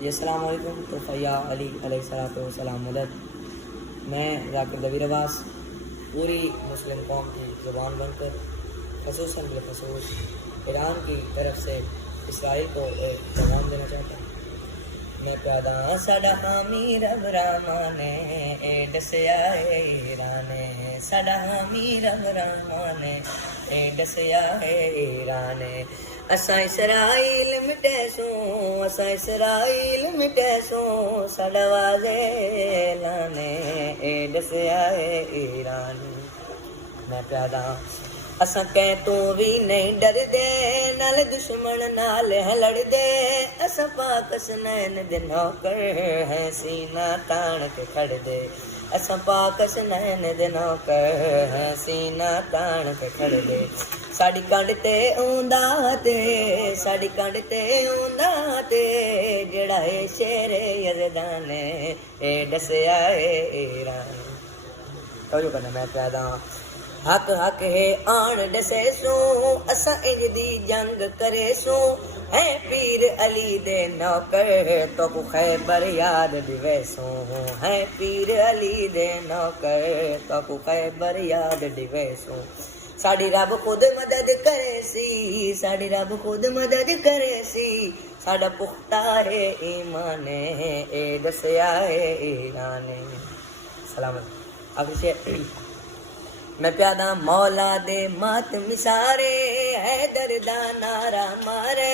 जी अस्सलाम वालेकुम। तो फ़ैया अली अलैहिस्सलाम मदद। मैं ज़ाकिर दबीर अब्बास पूरी मुस्लिम कौम की ज़ुबान बनकर खसूसन बिलखसूस ईरान की तरफ से इसराइल को एक पैगाम देना चाहता हूँ। मैं पैदा साडा हामी रब रामाने ए दसिया है ईराने, साडा हामी रब रामाने ए दसिया है ईराने। असां इसराइल मिटेसूं, असां इसराइल मिटेसूं, साडा वाज़े लाने ए दसिया है ईराने। मैं पैदा असां कैं तू भी नहीं डरदे, नाल दुश्मन नाल है लड़दे। असां पाक सुनैन दे नौकर हैं, सीना तान के खड़दे। असां पाक सुनैन दे नौकर हैं, सीना तान के खड़दे। साडी कंड ते औंदा ते, साडी कंड ते औंदा ते, जेड़ा है शेर यज़दाने ए दसिया है ईरान। तो जो करना मैं पैदा हक हक है आन दसे सो, असा इंज दी जंग करे सो। है पीर अली दे नौकर तो को खैबर याद दिवे सो, है पीर अली दे नौकर तो को खैबर याद दिवे सो। साडी रब खुद मदद करे सी, साडी रब खुद मदद करे सी, साडा पुख्ता है ईमाने ए दसिया है ईराने। सलामत। अब इसे मैं प्यादा मौला दे मातम सारे, है दर्दा नारा मारे।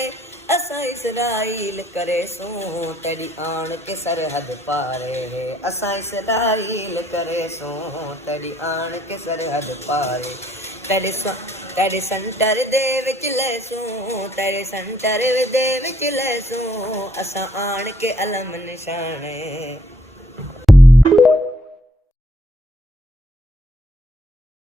असा इसराइल करे सू, तेरी आन के सरहद पारे है। असा इसराइल करे सू, तेरी आन के सरहद पारे। तेरे सेंटर दे विच लैसू, तेरे सेंटर दे विच लैसू। असा आन के अलम निशाने